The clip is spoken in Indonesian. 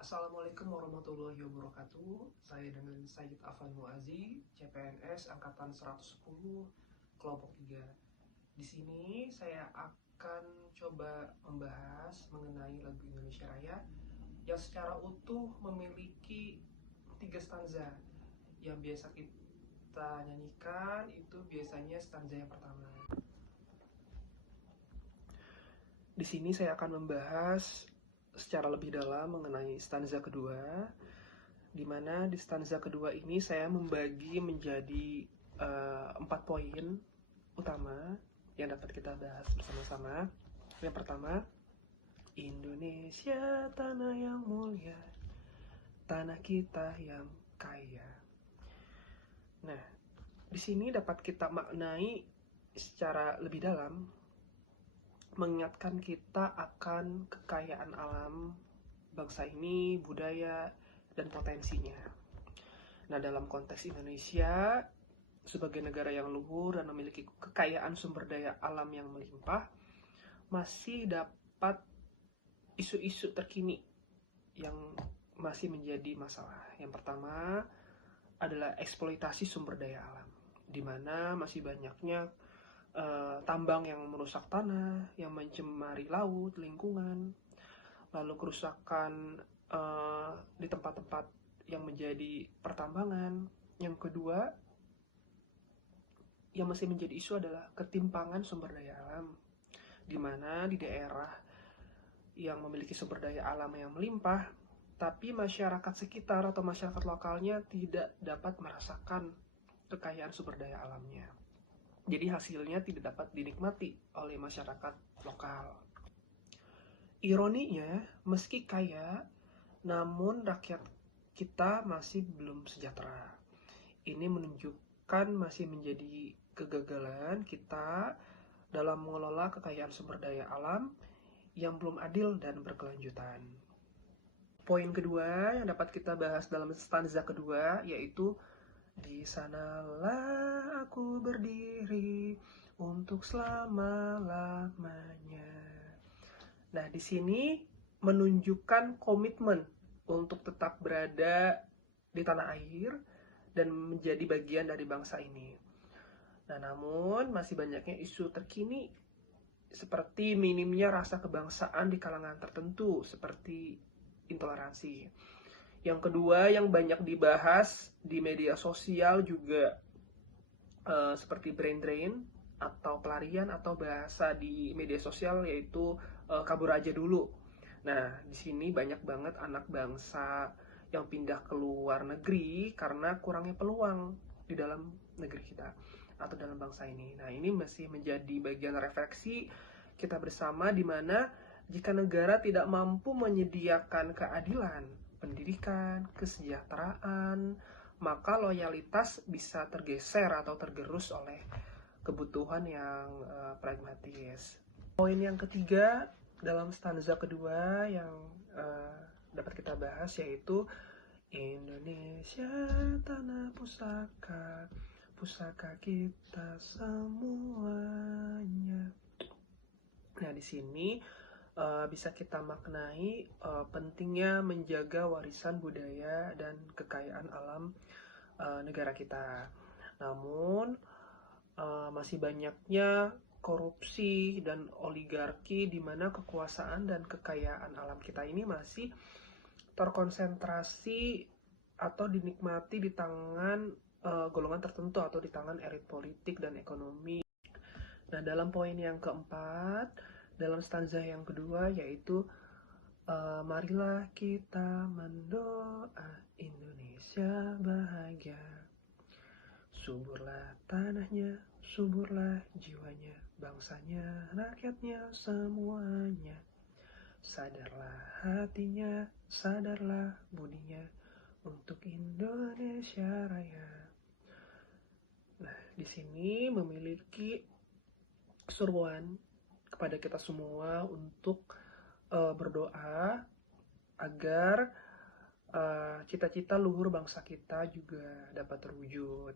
Assalamualaikum warahmatullahi wabarakatuh. Saya dengan Sayyid Afan Muazi, CPNS Angkatan 110, kelompok 3. Di sini saya akan coba membahas mengenai lagu Indonesia Raya yang secara utuh memiliki 3 stanza. Yang biasa kita nyanyikan itu biasanya stanza yang pertama. Di sini saya akan membahas secara lebih dalam mengenai stanza kedua, di mana di stanza kedua ini saya membagi menjadi 4 poin utama yang dapat kita bahas bersama-sama. Yang pertama, Indonesia tanah yang mulia, tanah kita yang kaya. Nah, di sini dapat kita maknai secara lebih dalam, mengingatkan kita akan kekayaan alam bangsa ini, budaya, dan potensinya. Nah, dalam konteks Indonesia, sebagai negara yang luhur dan memiliki kekayaan sumber daya alam yang melimpah, masih dapat isu-isu terkini yang masih menjadi masalah. Yang pertama adalah eksploitasi sumber daya alam, di mana masih banyaknya tambang yang merusak tanah, yang mencemari laut, lingkungan, lalu kerusakan di tempat-tempat yang menjadi pertambangan. Yang kedua, yang masih menjadi isu adalah ketimpangan sumber daya alam, di mana di daerah yang memiliki sumber daya alam yang melimpah, tapi masyarakat sekitar atau masyarakat lokalnya tidak dapat merasakan kekayaan sumber daya alamnya. Jadi hasilnya tidak dapat dinikmati oleh masyarakat lokal. Ironinya, meski kaya, namun rakyat kita masih belum sejahtera. Ini menunjukkan masih menjadi kegagalan kita dalam mengelola kekayaan sumber daya alam yang belum adil dan berkelanjutan. Poin kedua yang dapat kita bahas dalam stanza kedua yaitu di sanalah aku berdiri untuk selama-lamanya. Nah, di sini menunjukkan komitmen untuk tetap berada di tanah air dan menjadi bagian dari bangsa ini. Nah, namun masih banyaknya isu terkini seperti minimnya rasa kebangsaan di kalangan tertentu, seperti intoleransi. Yang kedua yang banyak dibahas di media sosial juga seperti brain drain atau pelarian atau bahasa di media sosial yaitu kabur aja dulu. Nah, di sini banyak banget anak bangsa yang pindah ke luar negeri karena kurangnya peluang di dalam negeri kita atau dalam bangsa ini. Nah, ini masih menjadi bagian refleksi kita bersama di mana jika negara tidak mampu menyediakan keadilan, pendidikan, kesejahteraan, maka loyalitas bisa tergeser atau tergerus oleh kebutuhan yang pragmatis. Poin yang ketiga dalam stanza kedua yang dapat kita bahas yaitu Indonesia tanah pusaka, pusaka kita semuanya. Nah, di sini bisa kita maknai pentingnya menjaga warisan budaya dan kekayaan alam negara kita. Namun masih banyaknya korupsi dan oligarki di mana kekuasaan dan kekayaan alam kita ini masih terkonsentrasi atau dinikmati di tangan golongan tertentu atau di tangan elit politik dan ekonomi. Nah, dalam poin yang keempat, dalam stanza yang kedua yaitu marilah kita mendoa Indonesia bahagia. Suburlah tanahnya, suburlah jiwanya, bangsanya, rakyatnya, semuanya. Sadarlah hatinya, sadarlah budinya untuk Indonesia Raya. Nah, di sini memiliki seruan kepada kita semua untuk berdoa agar cita-cita luhur bangsa kita juga dapat terwujud.